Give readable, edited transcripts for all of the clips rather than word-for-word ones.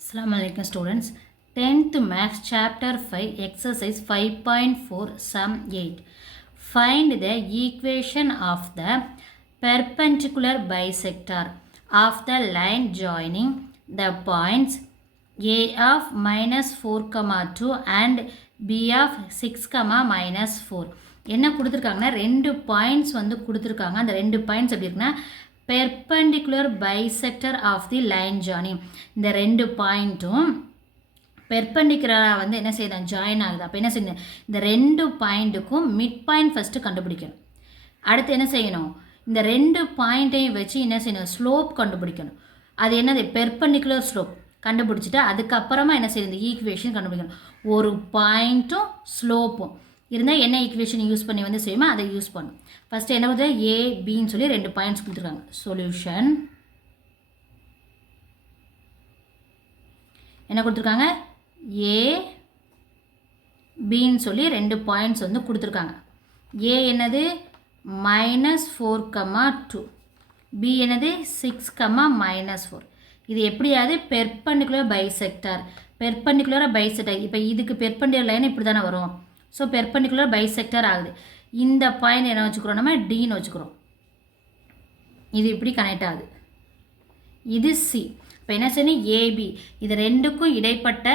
Assalamu alaikum students. 10th Maths Chapter 5 Exercise 5.4 Sum 8. Find the equation of the perpendicular bisector of the line joining the points A of minus 4, 2 and B of 6, minus 4. என்ன கொடுத்துருக்காங்கன்னா ரெண்டு points வந்து கொடுத்துருக்காங்க. அந்த ரெண்டு points எப்படி இருக்குன்னா perpendicular bisector of the line joining. இந்த ரெண்டு பாயிண்ட்டும் பெர்பெண்டிகுலராக வந்து என்ன செய்யுது, ஜாயின் ஆகுது. அப்போ என்ன செய்யணும், இந்த ரெண்டு பாயிண்ட்டுக்கும் மிட் பாயிண்ட் ஃபஸ்ட்டு கண்டுபிடிக்கணும். அடுத்து என்ன செய்யணும், இந்த ரெண்டு பாயிண்ட்டையும் வச்சு என்ன செய்யணும், ஸ்லோப் கண்டுபிடிக்கணும். அது என்னது, பெர்பெண்டிகுலர் ஸ்லோப் கண்டுபிடிச்சிட்டு அதுக்கப்புறமா என்ன செய்யணும், இந்த ஈக்குவேஷன் கண்டுபிடிக்கணும். ஒரு பாயிண்ட்டும் ஸ்லோப்பும் இருந்தால் என்ன ஈக்குவேஷன் யூஸ் பண்ணி வந்து செய்யுமோ அதை யூஸ் பண்ணும். ஃபஸ்ட்டு என்ன கொடுத்தா ஏ பின்னு சொல்லி ரெண்டு பாயிண்ட்ஸ் கொடுத்துருக்காங்க. சொல்யூஷன் என்ன கொடுத்துருக்காங்க, ஏ பின்னு சொல்லி ரெண்டு பாயிண்ட்ஸ் வந்து கொடுத்துருக்காங்க. ஏ என்னது -4, 2, பி என்னது 6, -4. இது எப்படியாவது பெர்பெண்டிகுலர் பைசெக்டர், பெர்பெண்டிகுலராக பைசெக்டர். இப்போ இதுக்கு பெர்பெண்டிகுலர் லைன் இப்படி தானே வரும். ஸோ பெர்பெண்டிகுலர் பைசெக்டர் ஆகுது. இந்த பாயிண்ட் என்ன வச்சுக்கிறோம், நம்ம டின்னு வச்சுக்கிறோம். இது இப்படி கனெக்ட் ஆகுது. இது சி. இப்போ என்ன செய்யணும், ஏபி, இது ரெண்டுக்கும் இடைப்பட்ட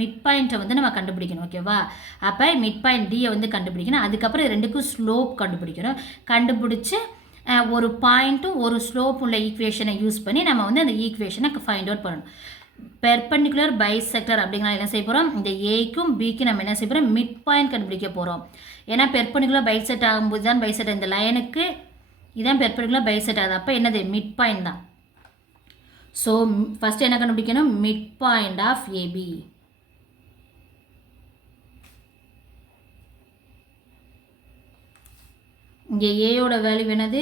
மிட் பாயிண்ட்டை வந்து நம்ம கண்டுபிடிக்கணும். ஓகேவா, அப்போ மிட் பாயிண்ட் டியை வந்து கண்டுபிடிக்கணும். அதுக்கப்புறம் ரெண்டுக்கும் ஸ்லோப் கண்டுபிடிக்கணும். கண்டுபிடிச்சி ஒரு பாயிண்ட்டும் ஒரு ஸ்லோப் உள்ள ஈக்குவேஷனை யூஸ் பண்ணி நம்ம வந்து அந்த ஈக்குவேஷனை ஃபைண்ட் அவுட் பண்ணணும். பெர்பெண்டிகுலர் பைசெக்டர் அப்படிங்கிற என்ன செய்ய போகிறோம், இந்த ஏக்கும் பிக்கு நம்ம என்ன செய்ய போகிறோம், மிட் பாயிண்ட் கண்டுபிடிக்க போகிறோம். ஏன்னா பெர்பெண்டிகுலர் பைசெக்ட் ஆகும்போது தான் பைசெக்ட், இந்த லைனுக்கு இதான் பெர்பெண்டிகுலர் பைசெக்ட் ஆகுது. அப்போ என்னது, மிட் பாயிண்ட் தான். ஸோ ஃபஸ்ட்டு என்ன கண்டுபிடிக்கணும், மிட் பாயிண்ட் ஆஃப் ஏபி. இங்கே ஏயோட வேல்யூ என்னது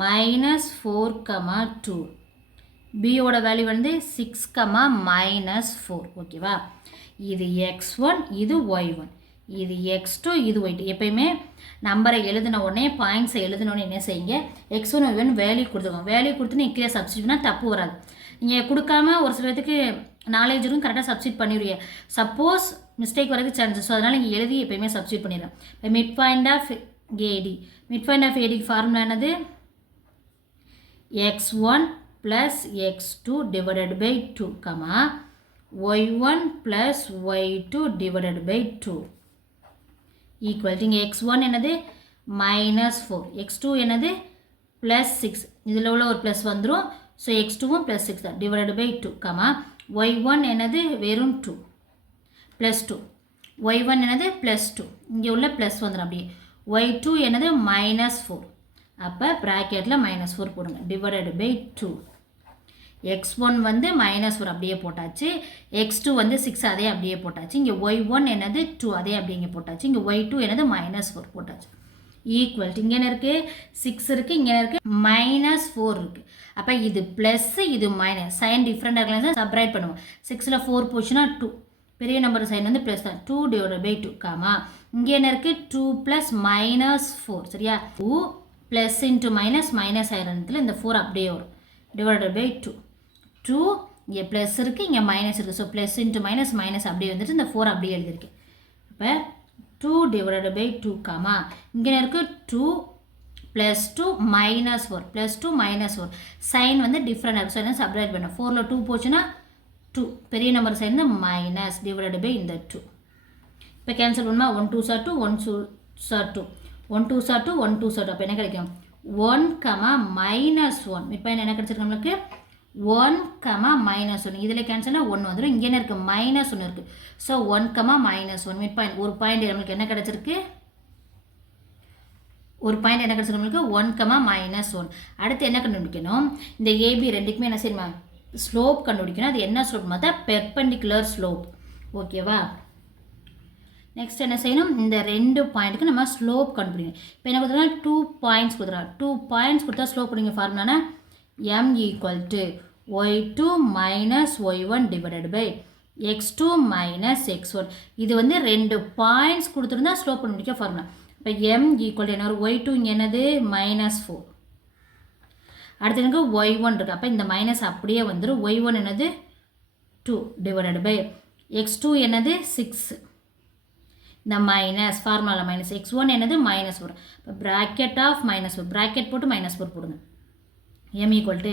-4, 2, பியோட வேல்யூ வந்து 6, -4. ஓகேவா, இது x1, இது y1, இது x2, இது y2. எப்பயுமே நம்பரை எழுதின உடனே பாயிண்ட்ஸை எழுதினோடனே என்ன செய்யுங்க, x1, y1 வேல்யூ கொடுத்துருக்கோம். வேல்யூ கொடுத்து நீங்கள் கீழே சப்ஸ்டியூட்னா தப்பு வராது. நீங்கள் கொடுக்காம ஒரு சில பேருக்கு நாலேஜ் இருக்கும், கரெக்டாக சப்ஸ்டியூட் பண்ணிடுவீங்க. சப்போஸ் மிஸ்டேக் வரதுக்கு சான்சஸ், ஸோ அதனால் நீங்கள் எழுதி எப்பயுமே சப்ஸ்டியூட் பண்ணிடுறேன். இப்போ mid point of AD, mid point of ஏடிக்கு ஃபார்முலா என்னது, x1 plus x2 divided by 2, y1 plus y2 divided by 2 equal to x1 என்னது -4, x2 என்னது +6, இதில் உள்ள ஒரு ப்ளஸ் வந்துடும். ஸோ x2வும் +6 தான், divided by 2, y1 என்னது வெறும் 2 +2, y1 என்னது +2, இங்கே உள்ள ப்ளஸ் வந்துடும் அப்படியே. y2 என்னது -4, அப்போ ப்ராக்கெட்டில் -4 போடுங்க, divided by 2. x1 வந்து -4 அப்படியே போட்டாச்சு, x2 வந்து 6 அதே அப்படியே போட்டாச்சு. இங்கே y1 என்னது 2 அதே அப்படியே இங்கே போட்டாச்சு. இங்கே y2 என்னது -4 போட்டாச்சு. ஈக்குவல் டு இங்கே என்ன இருக்குது, 6 இருக்குது, இங்கே இருக்குது -4 இருக்குது. அப்போ இது ப்ளஸ் இது மைனஸ், சைன் டிஃப்ரெண்டாக இருக்கலாம், சப்ரைட் பண்ணுவோம். 6ல் 4 போச்சுன்னா 2, பெரிய நம்பர் சைன் வந்து ப்ளஸ் தான், 2 divided by 2, இங்கே என்ன இருக்குது 2 + -4. சரியா, 2 ப்ளஸ் இன்ட்டு மைனஸ் மைனஸ் ஆயிரத்தில் இந்த 4 அப்படியே வரும், divided by 2. 2 இங்கே ப்ளஸ் இருக்குது, இங்கே மைனஸ் இருக்குது. So plus into minus minus அப்படியே வந்துட்டு இந்த 4 அப்படியே எழுதியிருக்கேன். இப்போ 2 divided by 2, இங்கே இருக்குது 2 + 2 -4, +2 -4, சைன் வந்து டிஃப்ரெண்டாக இருக்கும். ஸோ என்ன சப்ரைட் பண்ண, 4ல் 2 போச்சுன்னா 2, பெரிய நம்பர் சைன் வந்து மைனஸ், divided by இந்த 2. இப்போ கேன்சல் பண்ணுமா, 1 2s are 2, 1 2s are 2, 1 2s are 2, 1 2s are 2. அப்போ என்ன கிடைக்கும், 1, -1. இப்போ என்ன கிடைச்சிருக்கு நம்மளுக்கு 1, -1. இதில் கேன்சல்னா 1 வந்துடும். இங்கே என்ன இருக்குது, -1 இருக்குது. So 1, -1 mid point. ஒரு பாயிண்ட் நம்மளுக்கு என்ன கிடச்சிருக்கு, ஒரு பாயிண்ட் என்ன கிடச்சிருக்கு நம்மளுக்கு 1, -1. அடுத்து என்ன கண்டுபிடிக்கணும், இந்த ஏபி ரெண்டுக்குமே என்ன செய்யணுமா, ஸ்லோப் கண்டுபிடிக்கணும். அது என்ன ஸ்லோப் பார்த்தா பெர்பெண்டிகுலர் ஸ்லோப். ஓகேவா, நெக்ஸ்ட் என்ன செய்யணும், இந்த ரெண்டு பாயிண்ட்டுக்கு நம்ம ஸ்லோப் கண்டுபிடிக்கணும். இப்போ என்ன கொடுத்துருக்காங்க, 2 பாயிண்ட்ஸ் கொடுத்துருக்காங்க. 2 பாயிண்ட்ஸ் கொடுத்தா ஸ்லோப் பிடிங்க. ஃபார்முலானா m equal to y2 minus y1 divided by x2 minus x1. இது வந்து ரெண்டு பாயிண்ட்ஸ் கொடுத்துருந்தா ஸ்லோப் கண்டுபிடிக்க ஃபார்முலா. இப்போ m equal to என்ன வரும், y2 இங்கே என்னது -4, அடுத்து எனக்கு y1 இருக்குது. அப்போ இந்த மைனஸ் அப்படியே வந்துடும். y1 என்னது 2 divided by x2 என்னது 6 இந்த மைனஸ் ஃபார்முலா மைனஸ் x1 என்னது -4 இப்போ bracket of -4 bracket போட்டு -4 போடுங்க m equal to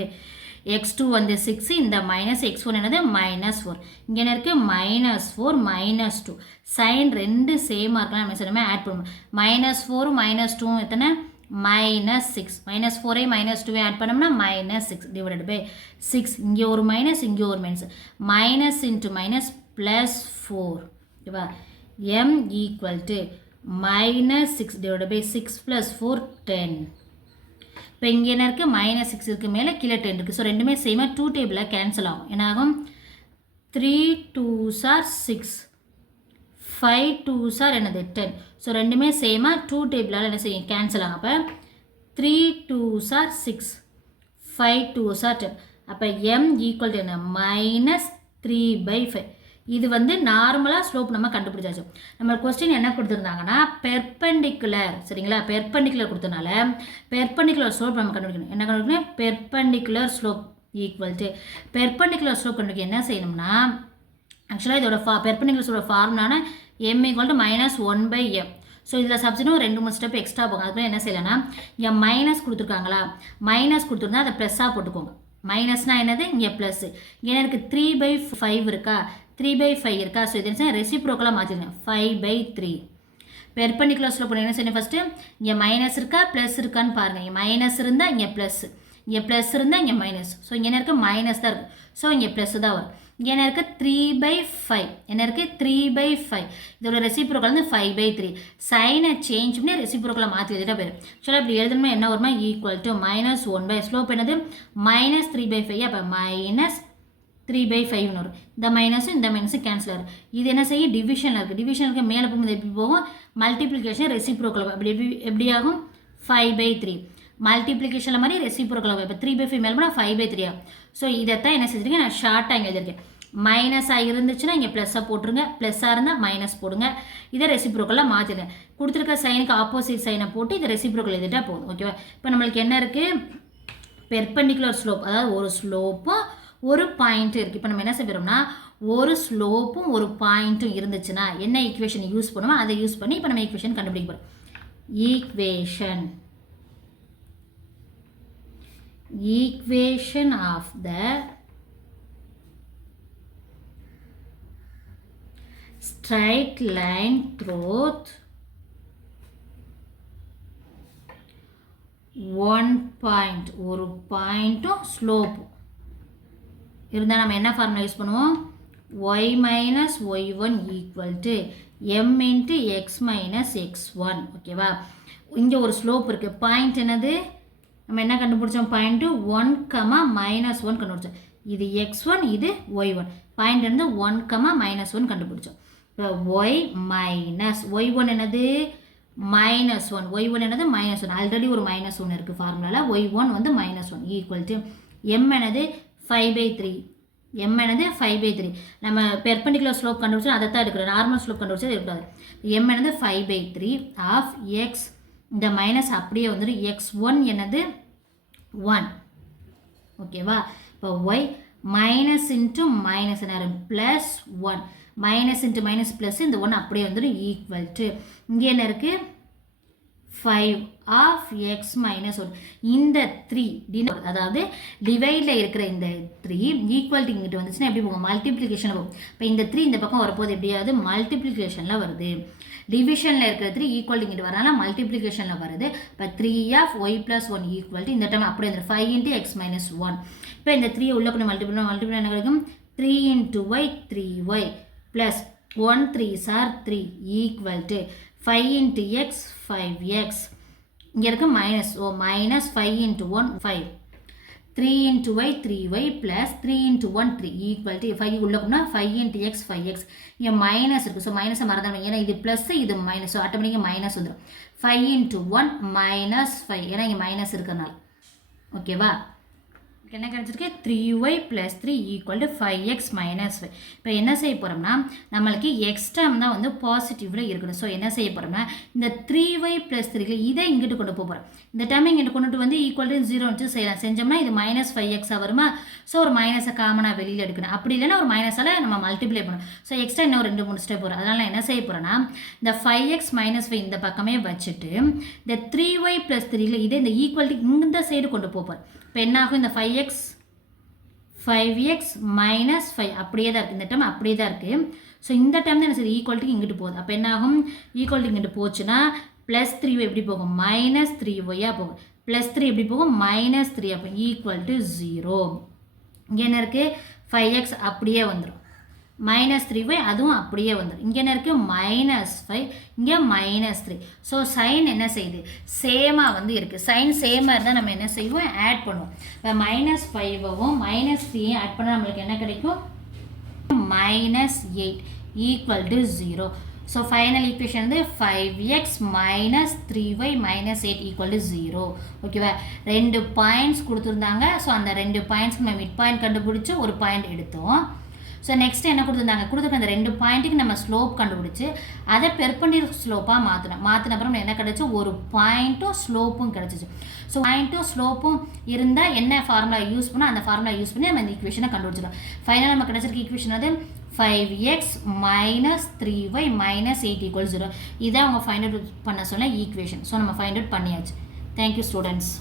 x2 வந்து 6 இந்த மைனஸ் x1 என்னது -4 இங்கே என்ன இருக்குது -4 -2 சைன் ரெண்டு சேமாக இருக்கலாம் நம்ம சொன்னோமே ஆட் பண்ணுவோம் -4 -2 எத்தனை -6 -4 -2 ஆட் பண்ணோம்னா -6 டிவைடட் பை 6 இங்கே ஒரு மைனஸ் இங்கே ஒரு minus minus into minus plus 4 ஓகேவா m equal to -6 divided by 6 + 4 10 இப்போ இங்கே என்ன இருக்குது -6 இருக்குது மேலே கீழே 10 இருக்குது ஸோ ரெண்டுமே சேமாக 2 டேபிளில் கேன்சல் ஆகும் என்ன ஆகும் 3 2s are 6 5 2s are என்னது 10 ஸோ ரெண்டுமே சேமாக 2 டேபிளால் என்ன செய்யும் கேன்சல் ஆகும் அப்போ 3 2s are 6 5 2s are 10 அப்போ m ஈக்குவல் டு என்ன -3/5 இது வந்து நார்மலாக ஸ்லோப் நம்ம கண்டுபிடிச்சாச்சு நம்ம கொஸ்டின் என்ன கொடுத்துருந்தாங்கன்னா பெர்பெண்டிகுலர் சரிங்களா பெர்பெண்டிகுலர் கொடுத்தனால பெர்பெண்டிகுலர் ஸ்லோப் நம்ம கண்டுபிடிக்கணும் என்ன கண்டுபிடிக்கணும் perpendicular slope equal to perpendicular slope கண்டுபிடிக்க என்ன செய்யணும்னா ஆக்சுவலாக இதோட பெர்பெண்டிகுலர் ஸ்லோப் ஃபார்முலானா m equal to -1/m so இதில் சப்ஜெக்டும் 2-3 ஸ்டெப் எக்ஸ்ட்ரா போங்க அதுக்கு என்ன செய்யலைன்னா இங்கே மைனஸ் கொடுத்துருக்காங்களா மைனஸ் கொடுத்துருந்தா அதை ப்ளஸ்ஸாக போட்டுக்கோங்க மைனஸ்னால் என்னது இங்கே ப்ளஸ் இங்கே எனக்கு 3/5 இருக்கா 3/5 இருக்கா ஸோ இது என்ன ரெசிப்ரோக்கலாக மாற்றிடுங்க 5/3 பெர்பெண்டிகுலர் ஸ்லோப் என்ன செய்யணும் ஃபஸ்ட்டு இங்கே மைனஸ் இருக்கா ப்ளஸ் இருக்கான்னு பாருங்கள் இங்கே மைனஸ் இருந்தால் இங்கே ப்ளஸ் இங்கே ப்ளஸ் இருந்தால் இங்கே மைனஸ் ஸோ இங்கே என்ன இருக்குது மைனஸ் தான் இருக்குது ஸோ இங்கே ப்ளஸ் தான் வரும் இங்கே என்ன இருக்குது 3/5 என்ன இருக்குது 3/5 இதோட ரெசிப்ரோக்கல் வந்து 5/3 சைனை சேஞ்ச் பண்ணி ரெசிப்ரோக்கலாக மாற்றி எழுதிட்டா போயிடும் ஸோ இப்படி எழுதணும்னா என்ன வருமா ஈக்குவல் டு -1/, ஸ்லோப் என்னது -3/5 அப்போ -3/5 வரும் இந்த மைனஸும் கேன்சல் ஆகும் இது என்ன செய்யும் டிவிஷனில் இருக்குது டிவிஷனுக்கு மேலே போகும்போது எப்படி போகும் மல்டிப்ளிகேஷன் ரெசிப்ரோக்கல் அப்படி எப்படி ஆகும் 5/3 மல்டிப்ளிகேஷனில் மாதிரி ரெசிப்ரோக்கல் ஆகும் இப்போ 3/5 மேலே போனால் 5/3 ஆகும் ஸோ இதைத்தான் என்ன செஞ்சுருக்கேன் நான் ஷார்ட்டாக இங்கே எழுதியிருக்கேன் மைனஸாக இருந்துச்சுன்னா இங்கே ப்ளஸ்ஸாக போட்டுருங்க ப்ளஸ்ஸாக இருந்தால் மைனஸ் போடுங்க இதை ரெசிப்ரோக்கலாக மாற்றிடுங்க கொடுத்துருக்க சைனுக்கு ஆப்போசிட் சைனை போட்டு இதை ரெசிப்ரோக்கல் எழுதிட்டா போதும் ஓகேவா இப்போ நம்மளுக்கு என்ன இருக்குது பெர்பெண்டிகுலர் ஸ்லோப் அதாவது ஒரு ஸ்லோப்பும் ஒரு பாயிண்ட்டும் இருக்குது இப்போ நம்ம என்ன செய்கிறோம்னா ஒரு ஸ்லோப்பும் ஒரு பாயிண்ட்டும் இருந்துச்சுன்னா என்ன ஈக்குவேஷன் யூஸ் பண்ணுவோம் அதை யூஸ் பண்ணி இப்போ நம்ம ஈக்குவேஷன் கண்டுபிடிக்க போகிறோம் equation of the straight line through one point ஒரு பாயிண்ட்டும் ஸ்லோப் இருந்தால் நம்ம என்ன ஃபார்முலா யூஸ் பண்ணுவோம் y minus y1 equal to m into x minus x1 ஓகேவா இங்கே ஒரு ஸ்லோப் இருக்குது பாயிண்ட் என்னது நம்ம என்ன கண்டுபிடிச்சோம் பாயிண்ட்டு 1, -1 கண்டுபிடிச்சோம் இது x1 இது y1 பாயிண்ட் வந்து 1, -1 கண்டுபிடிச்சோம் இப்போ y minus y1 என்னது -1 y1 என்னது -1 ஆல்ரெடி ஒரு -1 இருக்குது ஃபார்முலாவில் y1 வந்து -1 ஈக்குவல் டு m என்னது 5/3 m என்னது 5/3 நம்ம பெர்பெண்டிகுலர் ஸ்லோப் கண்டுபிடிச்சா அதை தான் எடுக்கிறோம் நார்மல் ஸ்லோப் கண்டுபிடிச்சா இருக்கக்கூடாது m என்னது 5/3 ஆஃப் x இந்த மைனஸ் அப்படியே வந்துட்டு x1 என்னது 1 ஓகேவா இப்போ y மைனஸ் இன்ட்டு மைனஸ் என்ன plus 1 minus into minus plus இந்த 1 அப்படியே வந்துட்டு ஈக்குவல் டு இங்கே என்ன இருக்குது 5 ஆஃப் எக்ஸ் மைனஸ் 1 இந்த 3 அதாவது டிவைடில் இருக்கிற இந்த 3 ஈக்குவல்ட்டி இங்கிட்ட வந்துச்சுன்னா எப்படி போகும் மல்டிப்ளிகேஷன் போகும் இப்போ இந்த 3 இந்த பக்கம் வரப்போது எப்படியாவது மல்டிப்ளிகேஷனில் வருது டிவிஷனில் இருக்கிற 3 ஈக்குவல்ட்டி இங்கிட்ட வரனால மல்டிப்ளிகேஷனில் வருது இப்போ 3 ஆஃப் ஒய் ப்ளஸ் 1 ஈக்குவல்ட்டி இந்த டைம் அப்படியே வந்துடும் 5 இன்ட்டு எக்ஸ் மைனஸ் 1 இப்போ இந்த 3 உள்ள கொஞ்சம் மல்டிப்ளை என்ன கிடைக்கும் 3 into y 3y plus 1 3s are 3 equal to 5 into x 5x இங்கே இருக்க minus minus 5 into 1 5 3 into y 3y plus 3 into 1 3 equal to 5 உள்ள போனால் 5 into x 5x இங்கே மைனஸ் இருக்குது ஸோ மைனஸை மறந்துடும் ஏன்னா இது ப்ளஸ் இது மைனஸ் ஸோ ஆட்டோமேட்டிக்காக மைனஸ் வந்துடும் 5 into 1 மைனஸ் 5 ஏன்னா இங்கே மைனஸ் இருக்கிறனால ஓகேவா என்ன கிடைச்சிருக்கு 3y + 3 = 5x - 5. இப்போ என்ன செய்ய போகிறோம்னா நம்மளுக்கு எக்ஸ் டேர்ம் தான் வந்து பாசிட்டிவில் இருக்கணும். ஸோ என்ன செய்ய போகிறோம்னா இந்த 3y + 3 இதை இங்கிட்டு கொண்டு போகிறோம். இந்த டேர்ம் இங்கிட்டு கொண்டுட்டு வந்து = 0 செய்யலாம். செஞ்சோம்னா இது -5x வருமா? ஸோ ஒரு மைனஸை காமனாக வெளியில் எடுக்கணும். அப்படி இல்லைன்னா ஒரு மைனஸால் நம்ம மல்டிப்ளை பண்ணணும். ஸோ எக்ஸ்ட்ரா இன்னும் 2-3 ஸ்டெப் வரும். அதனால் நான் என்ன செய்ய போகிறேன்னா இந்த 5x - 5 இந்த பக்கமே வச்சுட்டு இந்த 3y + 3 இதை இந்த ஈக்குவல்ட்டி இந்த சைடு கொண்டு போகிறேன். இப்போ என்ன ஆகும்? இந்த 5x - 5 அப்படியே தான் இருக்குது. இந்த டேர்ம் அப்படியே தான் இருக்குது. ஸோ இந்த டேர்ம் தான் என்ன சரி ஈக்குவல்ட்டிக்கு இங்கிட்டு போகுது. அப்போ என்ன ஆகும்? ஈக்குவல்ட்டி இங்கிட்டு போச்சுன்னா +3y எப்படி போகும்? -3y போகும். +3 எப்படி போகும்? -3 அப்போ =0. இங்கே என்ன இருக்குது? 5x அப்படியே வந்துடும். -3y அதுவும் அப்படியே வந்துடும். இங்கே என்ன இருக்குது? -5 இங்கே -3. ஸோ சைன் என்ன செய்யுது? சேமாக வந்து இருக்குது. சைன் சேமாக இருந்தால் நம்ம என்ன செய்வோம்? ஆட் பண்ணுவோம். இப்போ -5வும் -3யும் ஆட் பண்ணால் நம்மளுக்கு என்ன கிடைக்கும்? -8 = 0. ஸோ ஃபைனல் ஈக்குவேஷன் வந்து 5x - 3y - 8 = 0. ஓகேவா? 2 பாயிண்ட்ஸ் கொடுத்துருந்தாங்க. ஸோ அந்த 2 பாயிண்ட்ஸ்க்கு நம்ம மிட் பாயிண்ட் கண்டுபிடிச்சி ஒரு பாயிண்ட் எடுத்தோம். ஸோ நெக்ஸ்ட் என்ன கொடுத்துருக்க அந்த 2 பாயிண்ட்டுக்கு நம்ம ஸ்லோப் கண்டுபிடிச்சி அதை பெர்பெண்டிகுலர் ஸ்லோப்பாக மாற்றின அப்புறம் என்ன கிடச்சி? ஒரு பாயிண்ட்டும் ஸ்லோப்பும் கிடச்சிச்சு. ஸோ பாயிண்ட்டும் ஸ்லோப்பும் இருந்தால் என்ன ஃபார்முலா யூஸ் பண்ணால் அந்த ஃபார்முலா யூஸ் பண்ணி நம்ம இந்த ஈக்குவேஷனை கண்டுபிடிச்சிடும். ஃபைனலாக நம்ம கிடச்சிருக்க ஈக்குவேஷன் அது 5x - 3y - 8 = 0. இதை அவங்க ஃபைண்ட் அவுட் பண்ண சொன்ன ஈக்குவேஷன். ஸோ நம்ம ஃபைண்ட் அவுட் பண்ணியாச்சு. Thank you students.